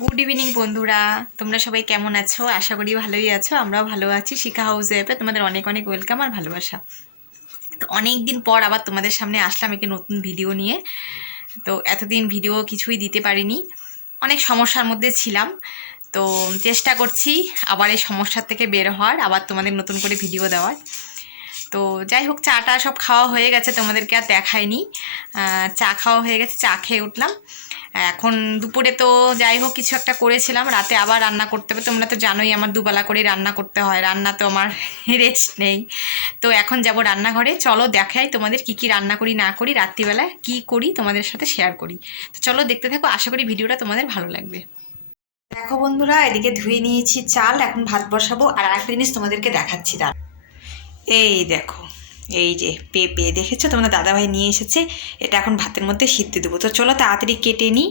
Good evening বন্ধুরা, তোমরা সবাই কেমন আছো? আশা করি ভালোই আছো। আমরাও ভালো আছি। শিখা হাউস ওয়েবে তোমাদের অনেক অনেক ওয়েলকাম আর ভালোবাসা। তো অনেক দিন পর আবার তোমাদের সামনে আসলাম একটি নতুন ভিডিও নিয়ে। তো এতদিন ভিডিও কিছুই দিতে পারিনি, অনেক সমস্যার মধ্যে ছিলাম। তো চেষ্টা করছি আবার এই সমস্যার থেকে বের হওয়ার, আবার তোমাদের নতুন করে ভিডিও দেওয়ার। তো যাই হোক, চাটা সব খাওয়া হয়ে গেছে, তোমাদেরকে আর দেখাইনি। চা খাওয়া হয়ে গেছে, চা খেয়ে উঠলাম। এখন দুপুরে তো যাই হোক কিছু একটা করেছিলাম, রাতে আবার রান্না করতে হবে। তোমরা তো জানোই আমার দুবেলা করে রান্না করতে হয়, রান্না তো আমার রেস্ট নেই। তো এখন যাব রান্নাঘরে, চলো দেখাই তোমাদের কি কি রান্না করি না করি, রাত্রিবেলা কি করি তোমাদের সাথে শেয়ার করি। তো চলো দেখতে থাকো, আশা করি ভিডিওটা তোমাদের ভালো লাগবে। দেখো বন্ধুরা, এদিকে ধুয়ে নিয়েছি চাল, এখন ভাত বসাবো। আর আরেকটা জিনিস তোমাদেরকে দেখাচ্ছি, দাঁড়া। এই দেখো, এই যে পেঁপে দেখেছো, তোমাদের দাদাভাই নিয়ে এসেছে। এটা এখন ভাতের মধ্যে সিদ্ধ দেবো। তো চলো তাড়াতাড়ি কেটে নিই।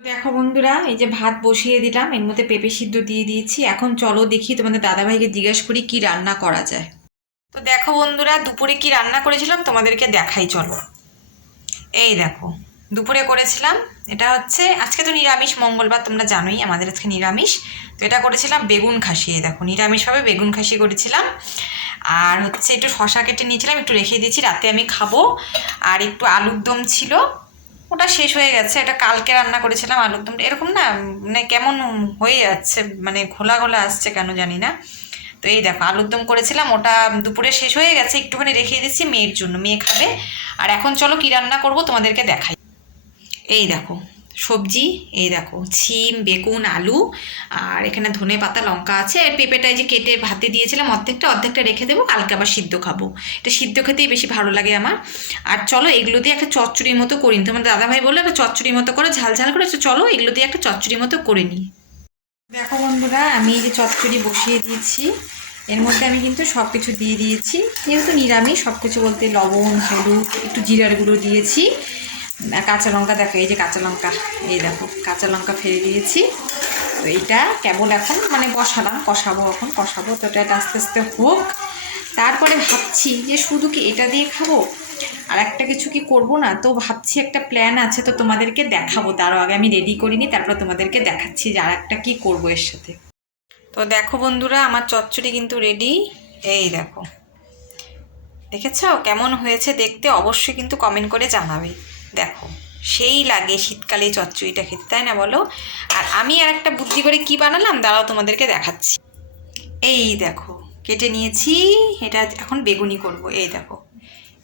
দেখো বন্ধুরা, এই যে ভাত বসিয়ে দিলাম, এর মধ্যে পেঁপে সিদ্ধ দিয়ে দিয়েছি। এখন চলো দেখি তোমাদের দাদাভাইকে জিজ্ঞেস করি কি রান্না করা যায়। তো দেখো বন্ধুরা, দুপুরে কি রান্না করেছিলাম তোমাদেরকে দেখাই, চলো। এই দেখো, দুপুরে করেছিলাম, এটা হচ্ছে, আজকে তো নিরামিষ, মঙ্গলবার তোমরা জানোই আমাদের আজকে নিরামিষ। তো এটা করেছিলাম বেগুন খাসি। এই দেখো, নিরামিষভাবে বেগুন খাসি করেছিলাম। আর হচ্ছে একটু শশা কেটে নিয়েছিলাম, একটু রেখে দিয়েছি, রাতে আমি খাবো। আর একটু আলুর দম ছিল, ওটা শেষ হয়ে গেছে। এটা কালকে রান্না করেছিলাম আলুর দমটা, এরকম না মানে কেমন হয়ে যাচ্ছে, মানে ঘোলা ঘোলা আসছে কেন জানি না। তো এই দেখো, আলুর দম করেছিলাম, ওটা দুপুরে শেষ হয়ে গেছে, একটুখানি রেখে দিচ্ছি মেয়ের জন্য, মেয়ে খাবে। আর এখন চলো কি রান্না করব তোমাদেরকে দেখাই। এই দেখো সবজি, এই দেখো শিম, বেগুন, আলু, আর এখানে ধনে পাতা, লঙ্কা আছে। আর পেঁপেটা এই যে কেটে ভাতে দিয়েছিলাম, অর্ধেকটা অর্ধেকটা রেখে দেবো, কালকে আবার সিদ্ধ খাবো। এটা সিদ্ধ খেতেই বেশি ভালো লাগে আমার। আর চলো এগুলো দিয়ে একটা চচ্চড়ির মতো করি, তোমার দাদাভাই বললো একটা চচ্চড়ির মতো করে ঝাল ঝাল করে। তো চলো এগুলো দিয়ে একটা চচ্চড়ির মতো করে নিই। দেখো বন্ধুরা, আমি এই যে চচ্চড়ি বসিয়ে দিয়েছি, এর মধ্যে আমি কিন্তু সব কিছু দিয়ে দিয়েছি। যেহেতু নিরামিষ, সব কিছু বলতে লবণ, হলুদ, একটু জিরার গুঁড়ো দিয়েছি, কাঁচা লঙ্কা, দেখো এই যে কাঁচা লঙ্কা, এই দেখো কাঁচা লঙ্কা ফেলে দিয়েছি। তো এইটা কেবল এখন মানে বসালাম, কষাবো, এখন কষাবো। তো এটা আস্তে আস্তে হোক। তারপরে ভাবছি যে শুধু কি এটা দিয়ে খাবো, আর একটা কিছু কি করব না। তো ভাবছি একটা প্ল্যান আছে, তো তোমাদেরকে দেখাবো। তারও আগে আমি রেডি করিনি, তারপর তোমাদেরকে দেখাচ্ছি যে আর একটা কী করবো এর সাথে। তো দেখো বন্ধুরা, আমার চচ্চড়ি কিন্তু রেডি। এই দেখো, দেখেছো কেমন হয়েছে দেখতে? অবশ্যই কিন্তু কমেন্ট করে জানাবে। দেখো, সেই লাগে শীতকালে চচ্চড়িটা খেতে, তাই না বলো? আর আমি আর একটা বুদ্ধি করে কি বানালাম, দাঁড়াও তোমাদেরকে দেখাচ্ছি। এই দেখো, কেটে নিয়েছি, এটা এখন বেগুনি করব। এই দেখো,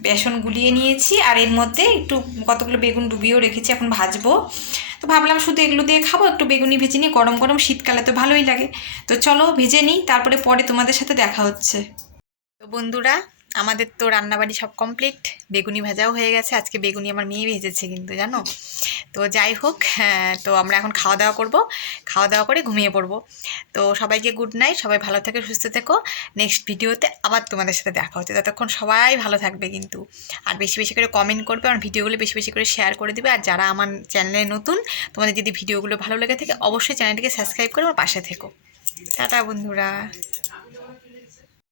বেসন গুলিয়ে নিয়েছি, আর এর মধ্যে একটু কতগুলো বেগুন ডুবিয়েও রেখেছি, এখন ভাজবো। তো ভাবলাম শুধু এগুলো দিয়ে খাবো, একটু বেগুনি ভেজে নিই, গরম গরম শীতকালে তো ভালোই লাগে। তো চলো ভেজে নিই, তারপরে পরে তোমাদের সাথে দেখা হচ্ছে। তো বন্ধুরা, আমাদের তো রান্নাবাড়ি সব কমপ্লিট, বেগুনি ভাজাও হয়ে গেছে। আজকে বেগুনি আমার মেয়ে ভেজেছে কিন্তু, জানো। তো যাই হোক, তো আমরা এখন খাওয়া দাওয়া করব, খাওয়া দাওয়া করে ঘুমিয়ে পড়বো। তো সবাইকে গুড নাইট, সবাই ভালো থেকে সুস্থ থেকো। নেক্সট ভিডিওতে আবার তোমাদের সাথে দেখা হচ্ছে, ততক্ষণ সবাই ভালো থাকবে কিন্তু। আর বেশি বেশি করে কমেন্ট করবে, আমার ভিডিওগুলো বেশি বেশি করে শেয়ার করে দেবে। আর যারা আমার চ্যানেলে নতুন, তোমাদের যদি ভিডিওগুলো ভালো লেগে থাকে, অবশ্যই চ্যানেলটিকে সাবস্ক্রাইব করে আমার পাশে থেকো। টাটা বন্ধুরা।